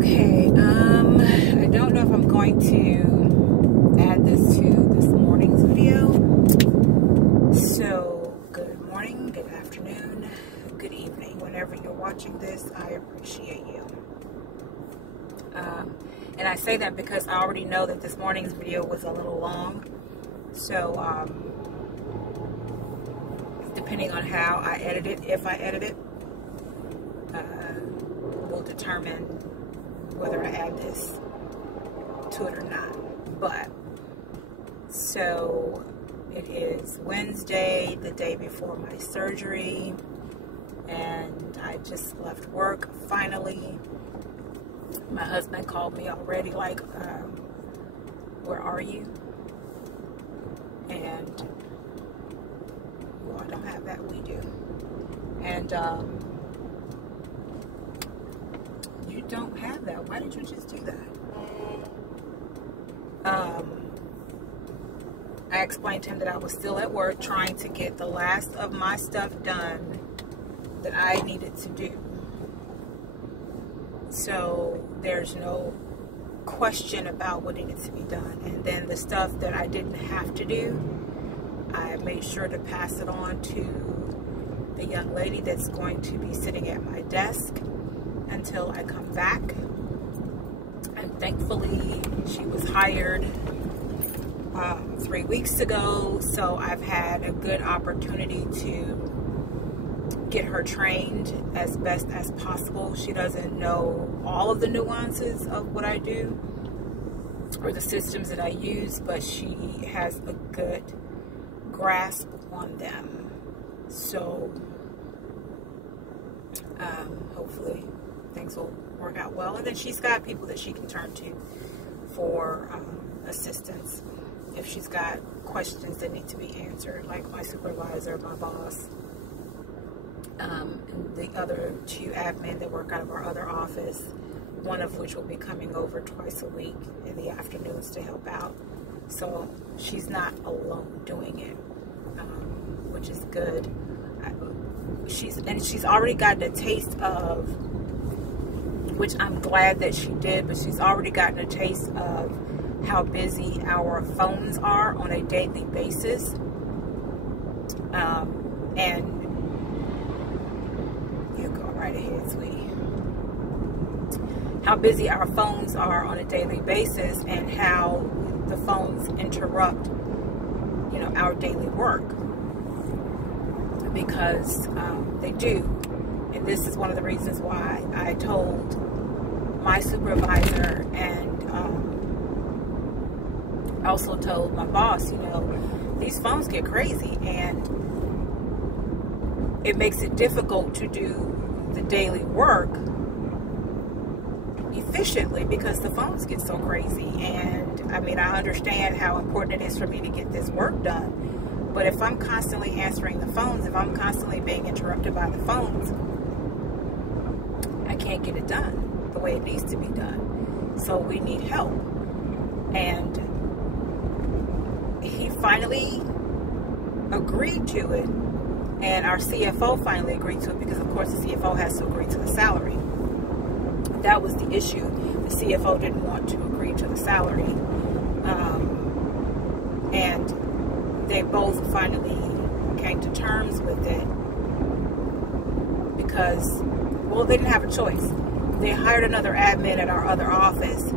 Okay, I don't know if I'm going to add this to this morning's video. So, good morning, good afternoon, good evening. Whenever you're watching this, I appreciate you. And I say that because I already know that this morning's video was a little long. So, depending on how I edit it, if I edit it, will determine whether I add this to it or not. But so it is Wednesday, the day before my surgery, and I just left work finally. My husband called me already, like, where are you? And well, I don't have that, we do. And you don't have that. Why did you just do that? I explained to him that I was still at work trying to get the last of my stuff done that I needed to do. So there's no question about what needed to be done. And then the stuff that I didn't have to do, I made sure to pass it on to the young lady that's going to be sitting at my desk until I come back. And thankfully she was hired 3 weeks ago, so I've had a good opportunity to get her trained as best as possible. She doesn't know all of the nuances of what I do or the systems that I use, but she has a good grasp on them. So hopefully things will work out well. And then she's got people that she can turn to for assistance if she's got questions that need to be answered, like my supervisor, my boss, and the other two admin that work out of our other office, one of which will be coming over twice a week in the afternoons to help out. So she's not alone doing it, which is good. She's already gotten a taste of, which I'm glad that she did, but she's already gotten a taste of how busy our phones are on a daily basis. And you go right ahead, sweetie. How busy our phones are on a daily basis and how the phones interrupt, you know, our daily work. Because they do. And this is one of the reasons why I told my supervisor and also told my boss, you know, these phones get crazy and it makes it difficult to do the daily work efficiently because the phones get so crazy. And I mean, I understand how important it is for me to get this work done, but if I'm constantly answering the phones, if I'm constantly being interrupted by the phones, I can't get it done the way it needs to be done. So we need help. And he finally agreed to it, and our CFO finally agreed to it, because of course the CFO has to agree to the salary. That was the issue. The CFO didn't want to agree to the salary, and they both finally came to terms with it because, well, they didn't have a choice. They hired another admin at our other office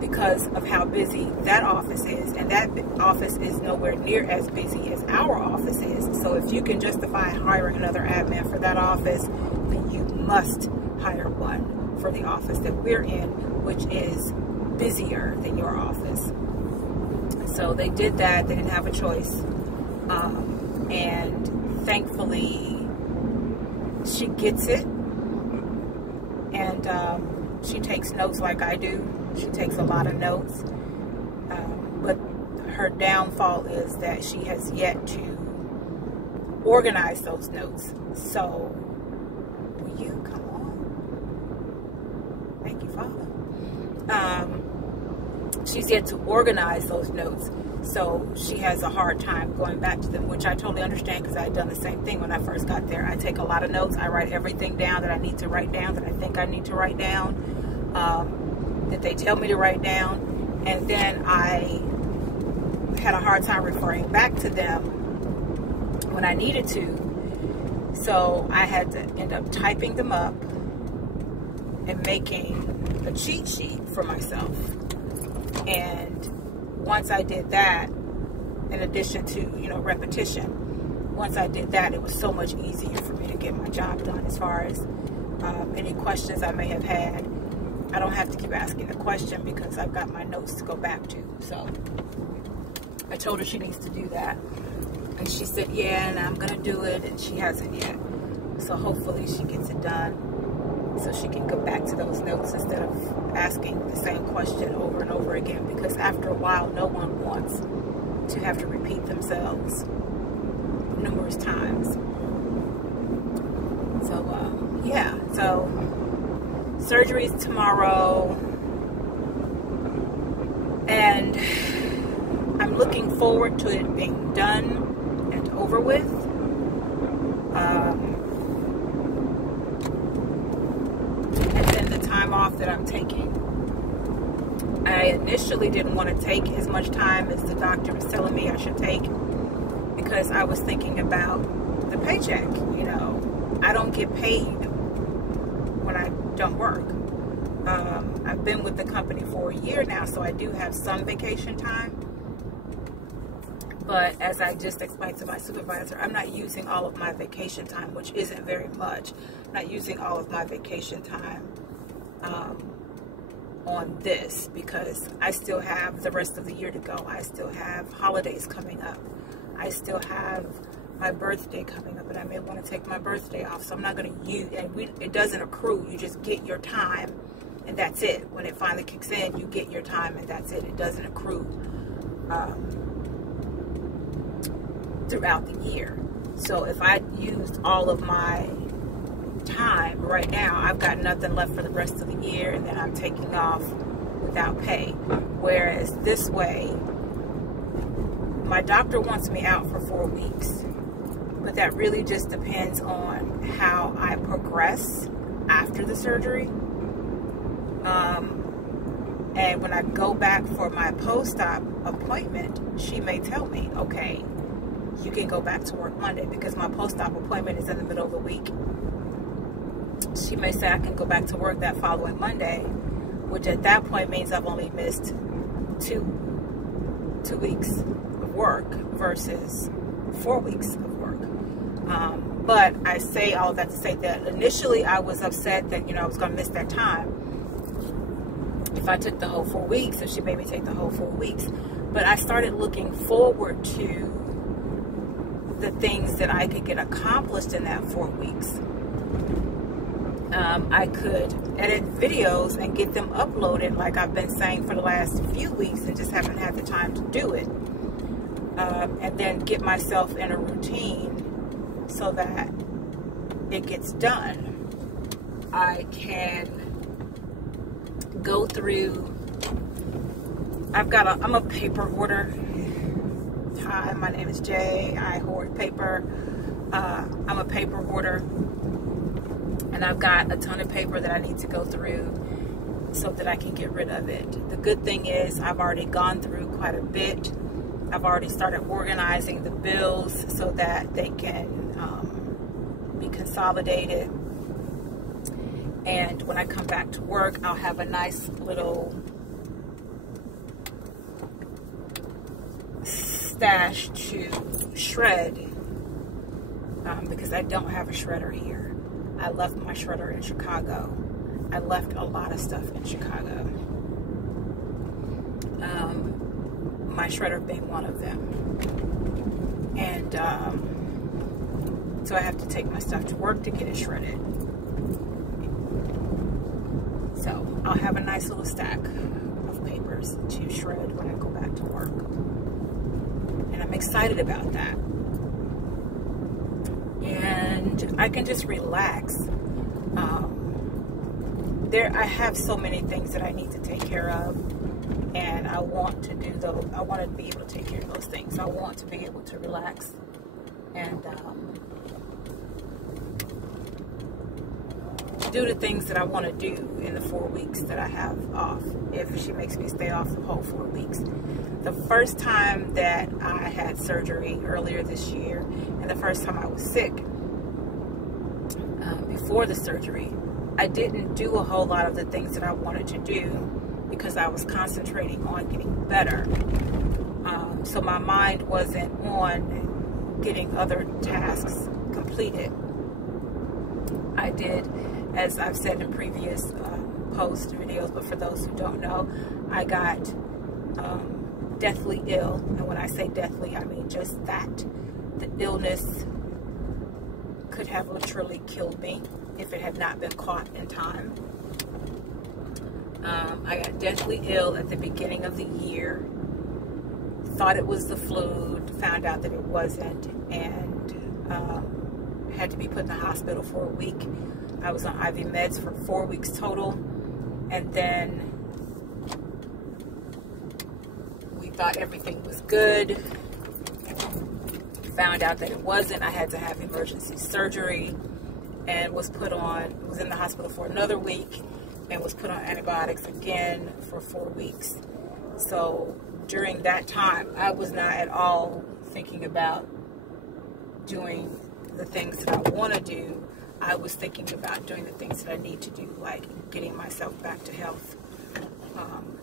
because of how busy that office is, and that office is nowhere near as busy as our office is. So if you can justify hiring another admin for that office, then you must hire one for the office that we're in, which is busier than your office. So they did that. They didn't have a choice, and thankfully she gets it, and she takes notes like I do. She takes a lot of notes, but her downfall is that she has yet to organize those notes. So, will you come on? Thank you, Father. She's yet to organize those notes, so she has a hard time going back to them, which I totally understand because I had done the same thing when I first got there. I take a lot of notes. I write everything down that I need to write down, that I think I need to write down. that they tell me to write down, and then I had a hard time referring back to them when I needed to. So I had to end up typing them up and making a cheat sheet for myself. And once I did that, in addition to, you know, repetition, once I did that, it was so much easier for me to get my job done. As far as any questions I may have had, I don't have to keep asking the question because I've got my notes to go back to. So I told her she needs to do that, and she said, yeah, and I'm gonna do it, and she hasn't yet. So hopefully she gets it done so she can go back to those notes instead of asking the same question over and over again, because after a while no one wants to have to repeat themselves numerous times. So yeah, so surgery's tomorrow, and I'm looking forward to it being done and over with. And then the time off that I'm taking. I initially didn't want to take as much time as the doctor was telling me I should take, because I was thinking about the paycheck. You know, I don't get paid when I don't work. I've been with the company for a year now, so I do have some vacation time. But as I just explained to my supervisor, I'm not using all of my vacation time, which isn't very much. I'm not using all of my vacation time on this, because I still have the rest of the year to go. I still have holidays coming up. I still have my birthday coming up, and I may want to take my birthday off. So I'm not going to use, and it doesn't accrue. You just get your time, and that's it. When it finally kicks in, you get your time, and that's it. It doesn't accrue throughout the year. So if I used all of my time right now, I've got nothing left for the rest of the year, and then I'm taking off without pay. Whereas this way, my doctor wants me out for 4 weeks, but that really just depends on how I progress after the surgery. And when I go back for my post-op appointment, she may tell me, okay, you can go back to work Monday, because my post-op appointment is in the middle of the week. She may say I can go back to work that following Monday, which at that point means I've only missed two weeks of work versus 4 weeks of work. But I say all that to say that initially I was upset that, you know, I was going to miss that time if I took the whole 4 weeks, so she made me take the whole 4 weeks. But I started looking forward to the things that I could get accomplished in that 4 weeks. I could edit videos and get them uploaded like I've been saying for the last few weeks, and just haven't had the time to do it. And then get myself in a routine so that it gets done. I can go through, I'm a paper hoarder. Hi, my name is Jay. I hoard paper. I'm a paper hoarder, and I've got a ton of paper that I need to go through so that I can get rid of it. The good thing is I've already gone through quite a bit. I've already started organizing the bills so that they can be consolidated. And when I come back to work, I'll have a nice little stash to shred, because I don't have a shredder here. I left my shredder in Chicago. I left a lot of stuff in Chicago. My shredder being one of them. And so I have to take my stuff to work to get it shredded. So I'll have a nice little stack of papers to shred when I go back to work. And I'm excited about that. And I can just relax. I have so many things that I need to take care of, and I want to do those. I want to be able to take care of those things. I want to be able to relax and do the things that I want to do in the 4 weeks that I have off, if she makes me stay off the whole 4 weeks. The first time that I had surgery earlier this year, and the first time I was sick before the surgery, I didn't do a whole lot of the things that I wanted to do because I was concentrating on getting better. So my mind wasn't on getting other tasks completed. I did, as I've said in previous post videos, but for those who don't know, I got deathly ill. And when I say deathly, I mean just that. The illness could have literally killed me if it had not been caught in time. I got deathly ill at the beginning of the year. Thought it was the flu, found out that it wasn't, and had to be put in the hospital for a week. I was on IV meds for 4 weeks total, and then we thought everything was good. Found out that it wasn't. I had to have emergency surgery and was in the hospital for another week and was put on antibiotics again for 4 weeks. So during that time, I was not at all thinking about doing the things that I want to do. I was thinking about doing the things that I need to do, like getting myself back to health.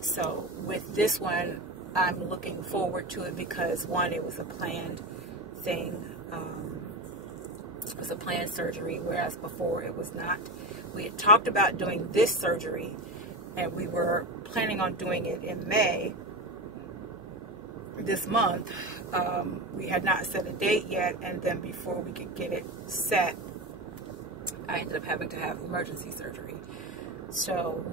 So with this one, I'm looking forward to it because, one, it was a planned thing. It was a planned surgery, whereas before it was not. We had talked about doing this surgery, and we were planning on doing it in May this month. We had not set a date yet, and then before we could get it set, I ended up having to have emergency surgery. So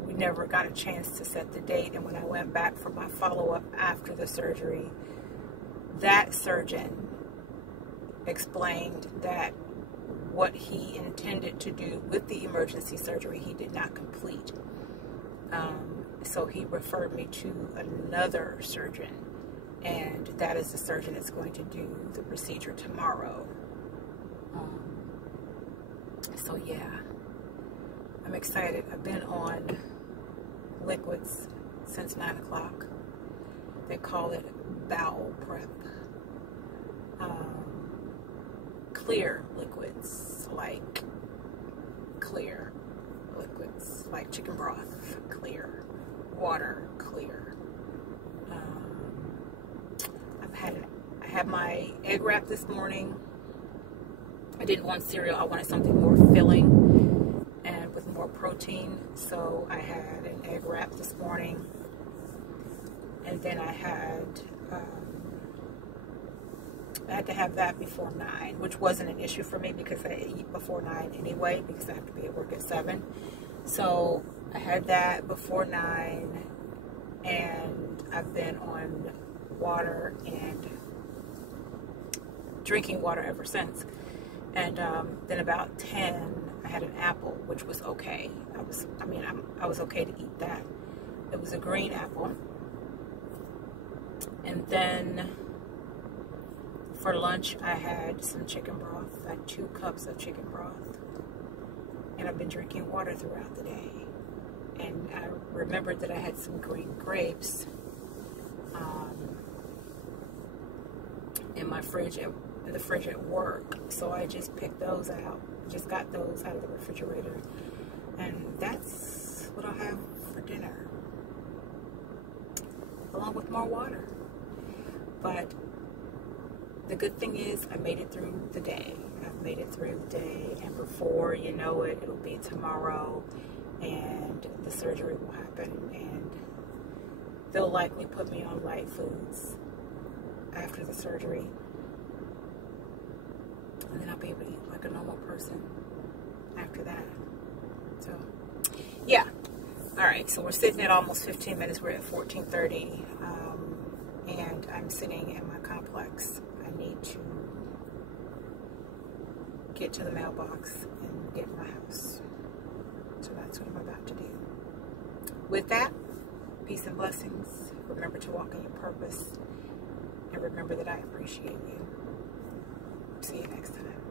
we never got a chance to set the date, and when I went back for my follow-up after the surgery, that surgeon explained that what he intended to do with the emergency surgery, he did not complete. So he referred me to another surgeon, and that is the surgeon that's going to do the procedure tomorrow. So yeah, I'm excited. I've been on liquids since 9 o'clock. They call it bowel prep. Clear liquids, like chicken broth, clear. Water, clear. I had my egg wrap this morning. I didn't want cereal. I wanted something more filling and with more protein. So I had an egg wrap this morning. And then I had to have that before 9, which wasn't an issue for me because I eat before 9 anyway, because I have to be at work at 7. So I had that before 9, and I've been on water and drinking water ever since. And then about 10, I had an apple, which was okay. I was okay to eat that. It was a green apple. And then for lunch, I had some chicken broth. I had 2 cups of chicken broth. And I've been drinking water throughout the day. And I remembered that I had some green grapes in my fridge, the fridge at work. So I just picked those out. Just got those out of the refrigerator. And that's what I'll have for dinner, along with more water. But the good thing is I made it through the day. I've made it through the day, and before you know it, it'll be tomorrow, and the surgery will happen, and they'll likely put me on light foods after the surgery, and then I'll be able to eat like a normal person after that. So yeah, all right, so we're sitting at almost 15 minutes. We're at 14:30, and I'm sitting in my complex. I need to get to the mailbox and get in my house. So that's what I'm about to do. With that, peace and blessings. Remember to walk in your purpose, and remember that I appreciate you. See you next time.